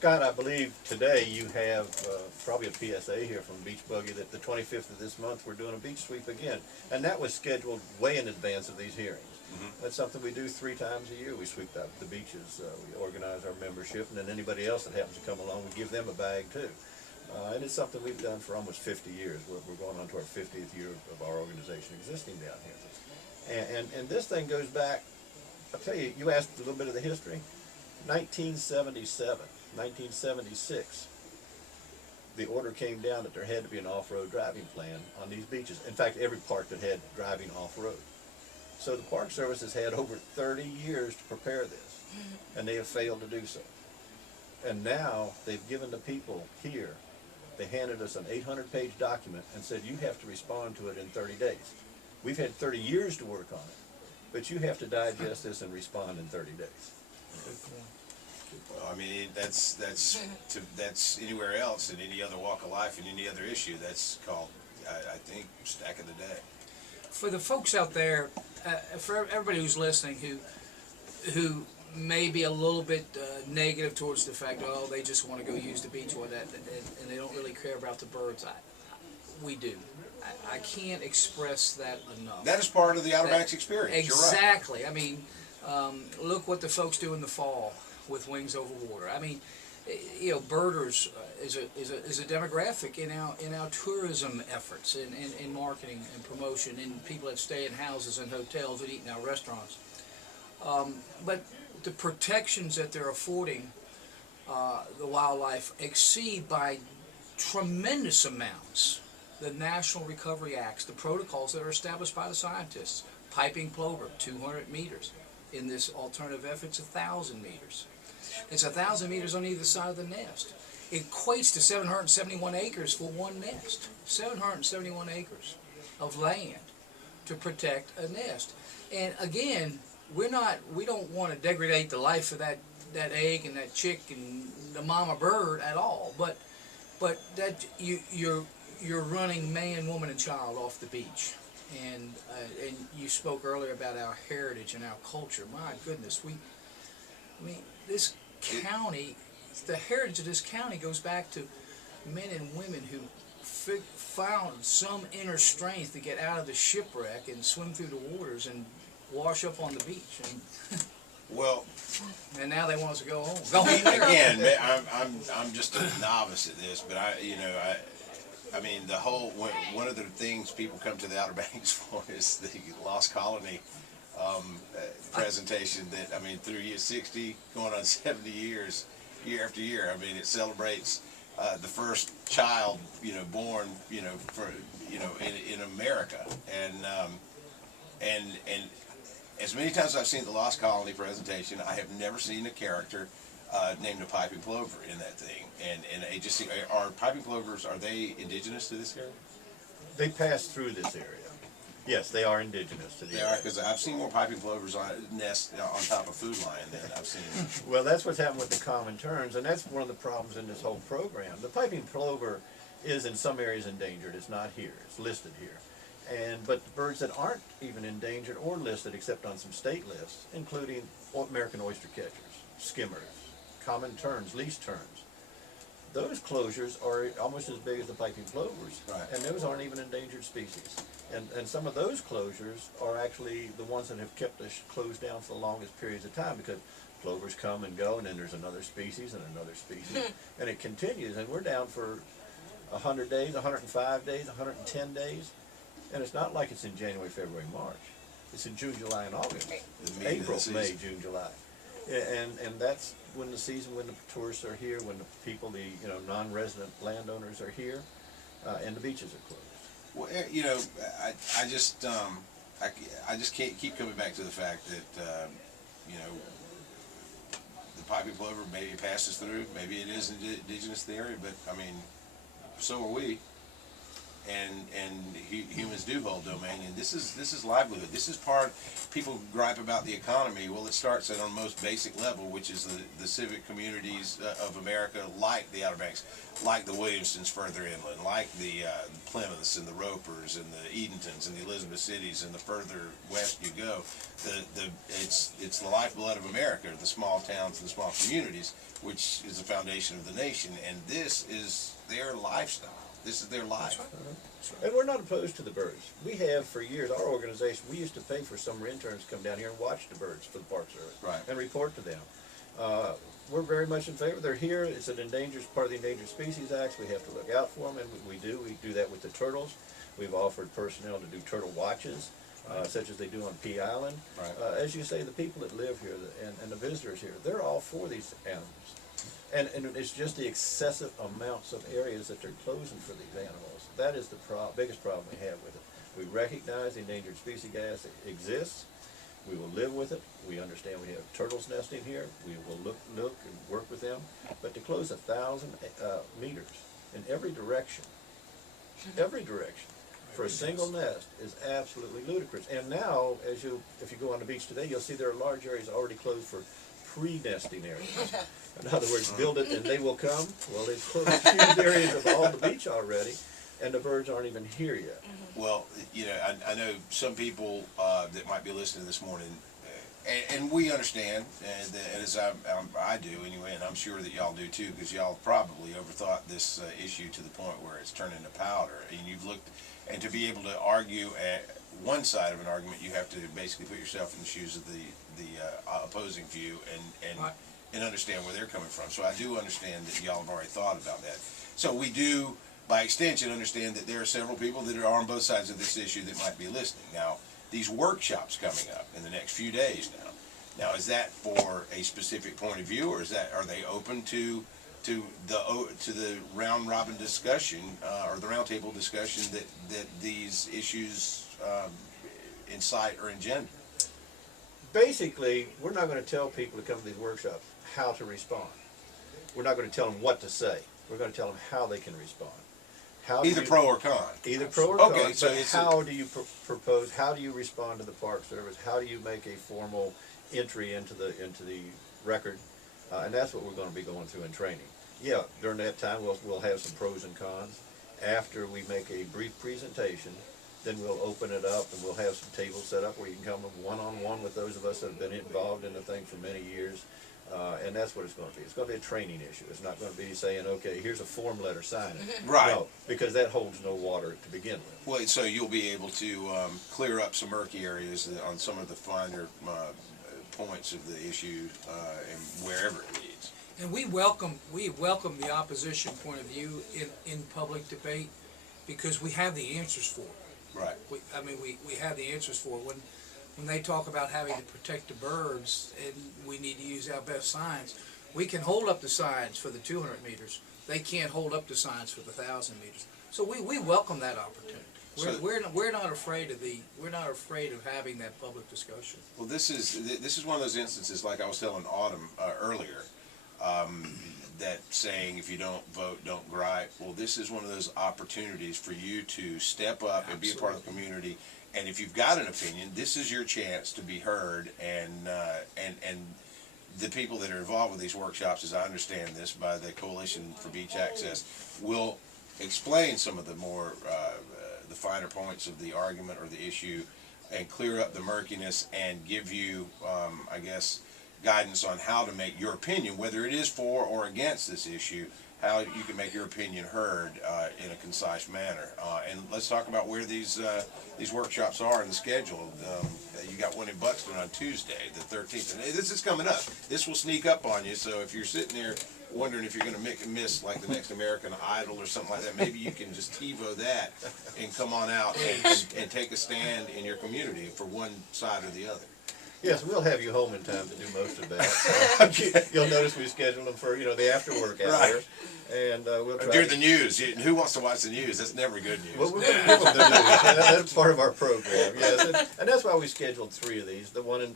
Scott, I believe today you have probably a PSA here from Beach Buggy that the 25th of this month we're doing a beach sweep again. And that was scheduled way in advance of these hearings. That's something we do 3 times a year. We sweep the beaches. We organize our membership, and then anybody else that happens to come along, we give them a bag too. And it's something we've done for almost 50 years. We're going on to our 50th year of our organization existing down here. And this thing goes back, I'll tell you, you asked a little bit of the history. 1977, 1976, the order came down that there had to be an off-road driving plan on these beaches. In fact, every park that had driving off-road. So the Park Service has had over 30 years to prepare this, and they have failed to do so. And now they've given the people here, they handed us an 800-page document and said you have to respond to it in 30 days. We've had 30 years to work on it, but you have to digest this and respond in 30 days. Well, I mean, that's anywhere else in any other walk of life, in any other issue. That's called, I think, stack of the day. For the folks out there, for everybody who's listening, who may be a little bit negative towards the fact, oh, they just want to go use the beach or that, and they don't really care about the birds. We do. I can't express that enough. That is part of the Outer Banks experience. Exactly. You're right. I mean, look what the folks do in the fall with Wings Over Water. I mean, you know, birders is a demographic in our tourism efforts, in marketing and promotion, and people that stay in houses and hotels and eat in our restaurants. But the protections that they're affording the wildlife exceed by tremendous amounts the National Recovery Acts, the protocols that are established by the scientists. Piping plover, 200 meters. In this alternative effort, it's 1,000 meters. It's 1,000 meters on either side of the nest. It equates to 771 acres for one nest. 771 acres of land to protect a nest. And again, we don't want to degrade the life of that egg and that chick and the mama bird at all. But that you're running man, woman, and child off the beach. And you spoke earlier about our heritage and our culture. My goodness, this county, the heritage of this county goes back to men and women who found some inner strength to get out of the shipwreck and swim through the waters and wash up on the beach. And well, and now they want us to go home. Again, I'm just a novice at this, but I mean, the whole, one of the things people come to the Outer Banks for is the Lost Colony presentation that, I mean, through year 60, going on 70 years, year after year. I mean, it celebrates the first child, born, in America. And as many times as I've seen the Lost Colony presentation, I have never seen a character named a piping plover in that thing. And it just, are piping plovers, are they indigenous to this area? They pass through this area. Yes, they are indigenous to the area. They are, because I've seen more piping plovers on nests on top of food line than I've seen. Well, that's what's happened with the common terns, and that's one of the problems in this whole program. The piping plover is in some areas endangered. It's not here. It's listed here. But the birds that aren't even endangered or listed except on some state lists, including American oyster catchers, skimmers, common terns, least terns, those closures are almost as big as the piping plovers, right. And those aren't even endangered species. And some of those closures are actually the ones that have kept us closed down for the longest periods of time, because plovers come and go, and then there's another species and another species, and it continues, and we're down for 100 days, 105 days, 110 days, and it's not like it's in January, February, March. It's in June, July, and August. April, May, June, July. And that's when the season, when the tourists are here, when the people, the non-resident landowners are here, and the beaches are closed. Well, I just can't keep coming back to the fact that the piping plover maybe passes through, maybe it is indigenous to the area, but I mean, so are we. humans do hold domain, and this is livelihood. This is part. People gripe about the economy. Well, it starts at on most basic level, which is the civic communities of America, like the Outer Banks, like the Williamstons further inland, like the Plymouths and the Ropers and the Edentons and the Elizabeth cities, and the further west you go, it's the lifeblood of America, the small towns and the small communities, which is the foundation of the nation, and this is their lifestyle. This is their life. And we're not opposed to the birds. We have for years, our organization, we used to pay for summer interns to come down here and watch the birds for the Park Service. Right. And report to them. We're very much in favor. They're here. It's an part of the Endangered Species Act. We have to look out for them, and we do. We do that with the turtles. We've offered personnel to do turtle watches, such as they do on Pea Island. Right. As you say, the people that live here and the visitors here, they're all for these animals. And it's just the excessive amounts of areas that they're closing for these animals. That is the biggest problem we have with it. We recognize the endangered species gas exists. We will live with it. We understand we have turtles nesting here. We will look and work with them. But to close 1,000 meters in every direction for a single nest is absolutely ludicrous. And now, if you go on the beach today, you'll see there are large areas already closed for pre-nesting areas. In other words, build it and they will come. Well, they've closed huge areas of all the beach already, and the birds aren't even here yet. Well, you know, I know some people that might be listening this morning, and we understand, and as I do anyway, and I'm sure that y'all do too, because y'all probably overthought this issue to the point where it's turned into powder. And you've looked, and to be able to argue at one side of an argument, you have to basically put yourself in the shoes of the opposing view and understand where they're coming from. So I do understand that y'all have already thought about that. So we do, by extension, understand that there are several people that are on both sides of this issue that might be listening. Now, these workshops coming up in the next few days now is that for a specific point of view, or are they open to the round robin discussion or the round table discussion that these issues incite or engender? Basically, we're not going to tell people to come to these workshops how to respond. We're not going to tell them what to say. We're going to tell them how they can respond. Either pro or con. Either pro or con. Okay, so but how do you propose? How do you respond to the Park Service? How do you make a formal entry into the record? And that's what we're going to be going through in training. Yeah, during that time we'll have some pros and cons. After we make a brief presentation, then we'll open it up and we'll have some tables set up where you can come one-on-one with those of us that have been involved in the thing for many years. And that's what it's going to be. It's going to be a training issue. It's not going to be saying, okay, here's a form letter, sign it. Right. No, because that holds no water to begin with. Well, so you'll be able to clear up some murky areas on some of the finer points of the issue and wherever it leads. And we welcome the opposition point of view in public debate, because we have the answers for it. Right. We have the answers for it. When they talk about having to protect the birds and we need to use our best signs, we can hold up the signs for the 200 meters. They can't hold up the signs for the 1,000 meters. So we welcome that opportunity. We're not afraid of having that public discussion. Well, this is one of those instances, like I was telling Autumn earlier, that saying, if you don't vote, don't gripe. Well, this is one of those opportunities for you to step up and be a part of the community. And if you've got an opinion, this is your chance to be heard. And the people that are involved with these workshops, as I understand this, by the Coalition for Beach Access, will explain some of the more the finer points of the argument or the issue, and clear up the murkiness and give you, I guess, guidance on how to make your opinion, whether it is for or against this issue, how you can make your opinion heard in a concise manner. And let's talk about where these workshops are in the schedule. You got one in Buxton on Tuesday, the 13th. And this is coming up. This will sneak up on you, so if you're sitting there wondering if you're going to miss like the next American Idol or something like that, maybe you can just TiVo that and come on out and take a stand in your community for one side or the other. Yes, we'll have you home in time to do most of that. You'll notice we schedule them for the after work hours, and we'll try. During the news, who wants to watch the news? That's never good news. Well, we're going to give them the news. That's part of our program. Yes, and that's why we scheduled 3 of these. The one in